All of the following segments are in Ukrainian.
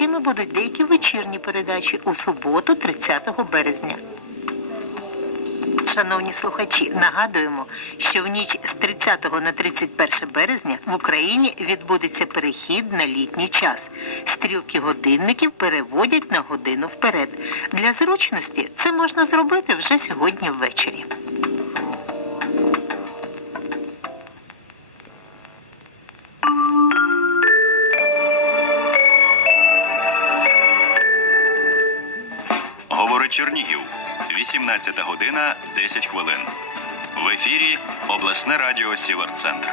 якими будуть деякі вечірні передачі у суботу, 30 березня. Шановні слухачі, нагадуємо, що в ніч з 30 на 31 березня в Україні відбудеться перехід на літній час. Стрілки годинників переводять на годину вперед. Для зручності це можна зробити вже сьогодні ввечері. Чернігів. 18 година 10 хвилин. В ефірі обласне радіо Сіверцентр.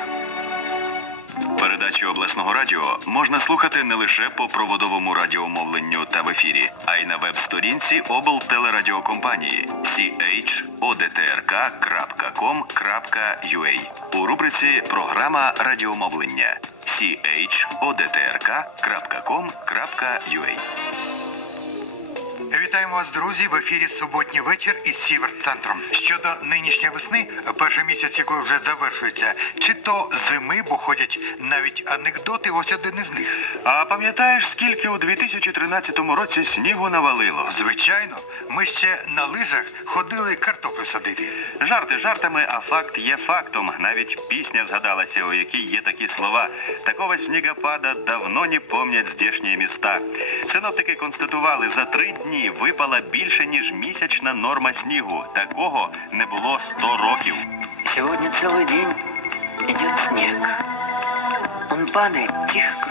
Передачі обласного радіо можна слухати не лише по проводовому радіомовленню та в ефірі, а й на веб-сторінці облтелерадіокомпанії choditrk.com.ua у рубриці Програма радіомовлення choditrk.com.ua Вітаємо вас, друзі, в ефірі суботній вечір із Сіверцентром. Щодо нинішньої весни, перший місяць якої вже завершується, чи то зими, бо ходять навіть анекдоти, ось один із них. А пам'ятаєш, скільки у 2013 році снігу навалило? Звичайно, ми ще на лижах ходили картоплю садити. Жарти жартами, а факт є фактом. Навіть пісня згадалася, у якій є такі слова. Такого снігопада давно не помнять здешні міста. Синоптики констатували, за три дні випала більше, ніж місячна норма снігу. Такого не було 100 років. Сьогодні цілий день йде сніг. Он падает тихо,